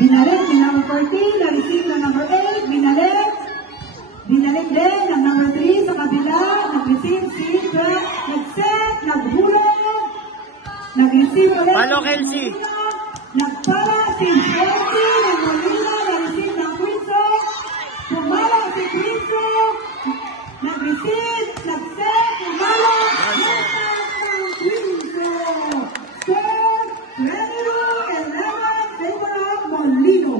Binalik ni number 14, na-receive na number 8, binalik. Binalik din ng number 3 sa kabila, nag-receive si Fred, nag-set, naghulog, nag-receive ulit. Palo, Kelsey. Nagpala si Jesse ng Molina, na-receive ng Quinzo. Pumala si Quinzo, nag-receive, nag-set, pumala, nag-set ng Quinzo. Score, 22-11, favor of Molino.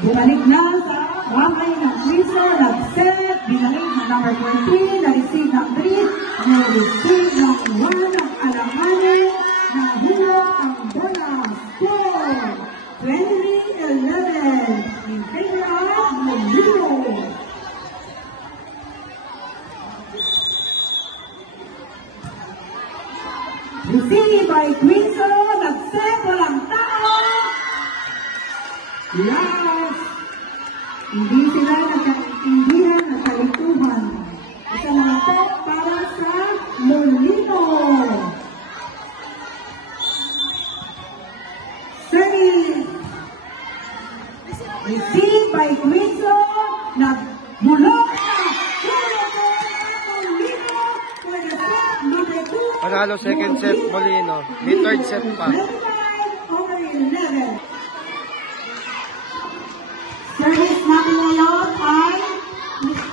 Bumalik na sa ramay ng Quinzo, nag-set, binalik ng number 20, na-receive ng 3, na-receive ng 1 ng alanganin, nahulog ang bola. Score, 20-11, in favor of Molino. Receive by Quinzo, nag-set, walang tao. Yes! Hindi sila nagkaintindihan at kalituhan. Isa mga po para sa Molino. Service. Receive by Quinzo. Nagbulok na. Molino. Number 2. Panalo second set, Molino. May third set pa. 25-11. Service natin ngayon ay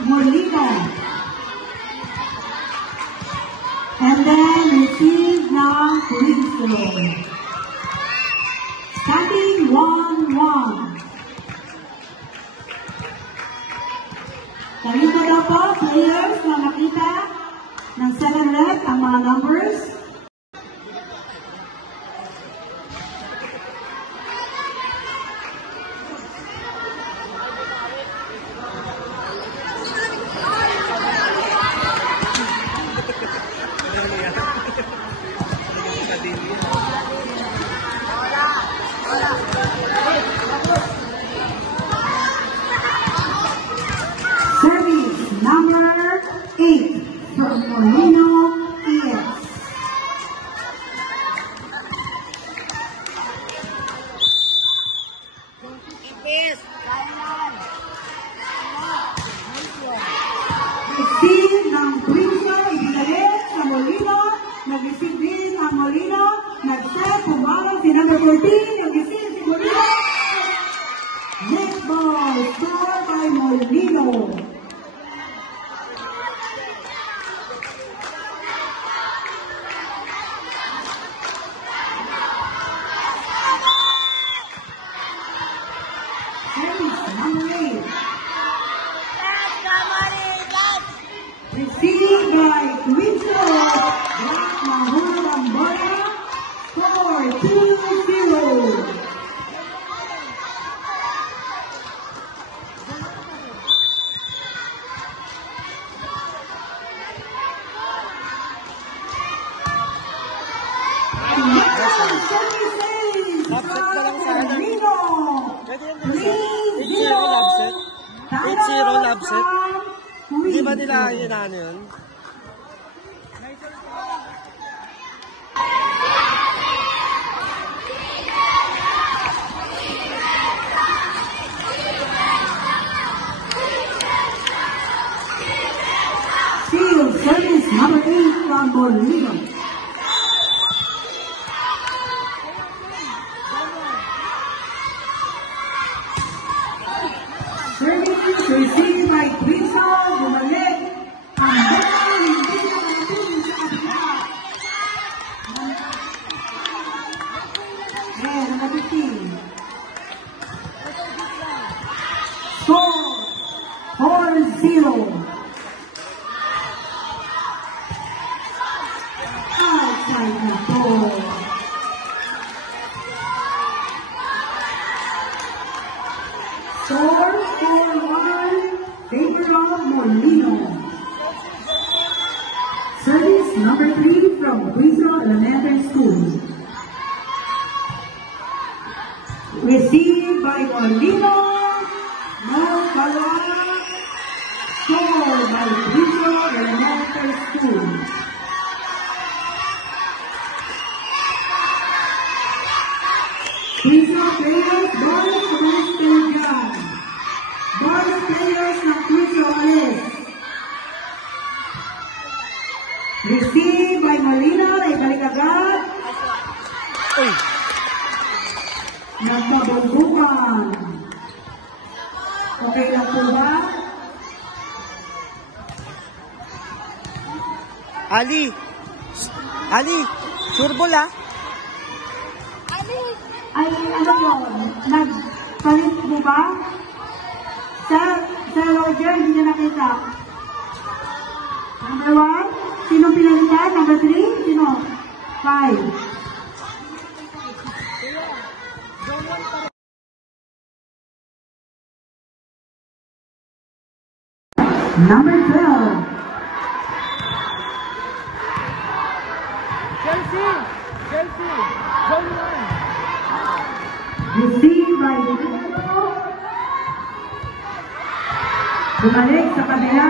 Molino. And then receive ng Quinzo. Starting 1-1. Kanina daw po, players na nakita ng 7 red ang mga numbers. Service number 8 from Molino ES. Receive ng Quinzo, ibigay sa Molino. Nag-receive din ang Molino. Nag-set, pumarang si number 14. Nag-receive si Molino. Next ball, score by Molino. Service number 8. Received by Quinzo. Black nahulog ang bola. Score 2-0. love set. 8-0 love set. Hindi ba nila yun yun? Field service number 8 from Molino. Service received by Quinzo. Bumalik ang bola, hindi na matuloy sa kabila. Number 15. Score 4-0. Outside the ball. Score 4-1, favor of Molino. Service number 3 from Quinzo Elementary School. Received by Molino. No bala. Okay lang po ba? Ali! Ali! Surbol ah! Ay, ano yun? Nagpalit mo ba? Sa Roger, hindi niya nakita. Number 1, sinong pinalitan? Number 3, sino? 5. Number 12. Chelsea! Chelsea! Zone 1! Received by Lino. Bumalik sa kabila.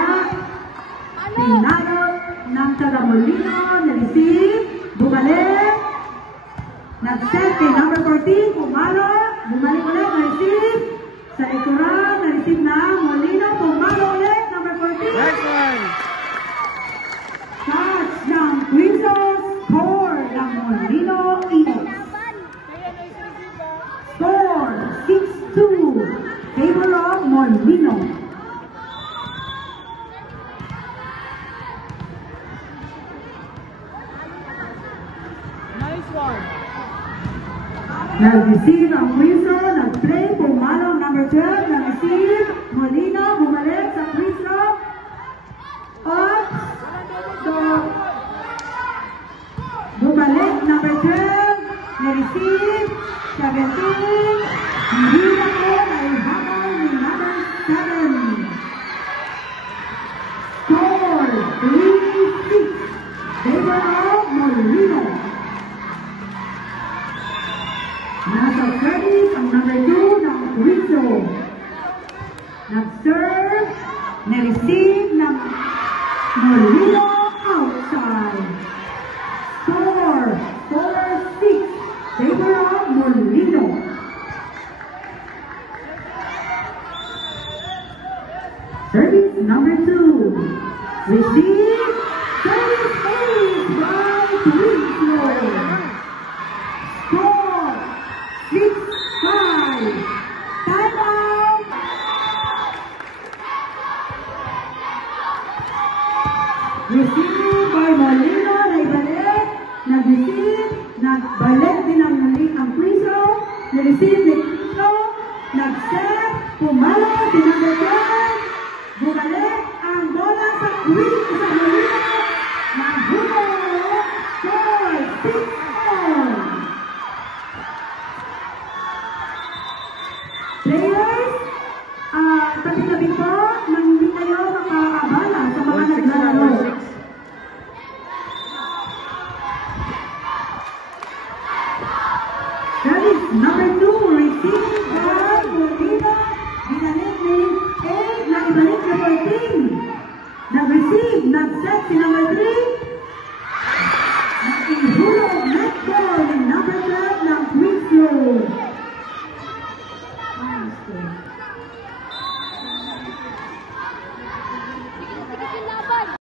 Pinalo ng Tagamolino. Na-receive. Bumalik. Nag-set kay number 14. Pumalo. Bumalik ulit. Na-receive. Sa likuran. Na-receive na. Molino. Pumalo ulit. Number 14. Nice one! Touch ng Quintos. Score ng Molino. Eagles. Score 6-2. Favor of Molino. Nice one! Nag-receive ang Quinto. Nag-play. Pumalo number 12. Nag-receive. Molino. Bumalik sa Quinto. Up. Stop. Bumalik number 12. Na-receive. 17. Hindi na po naihabol ni number 7. Score 3-6. Favor of Molino. Nasa service ang number 2 ng Quinto. Nag-serve. Na-receive ng Molino outside. Score 4-6. Favor of Molino. Service number 2. Receive. Service ace by Quinto. Score 6-5. Time out. Receive by Molino. Naibalik. Nag-receive. Nagbalik din ang Quinto. Na-receive ni Quinto. Nag-set. Pumalo. Tinagdagan. Bumalik ang bola sa Quinto sa Molino. Nahulog. Score 6-4. Players, tabi-tabi po.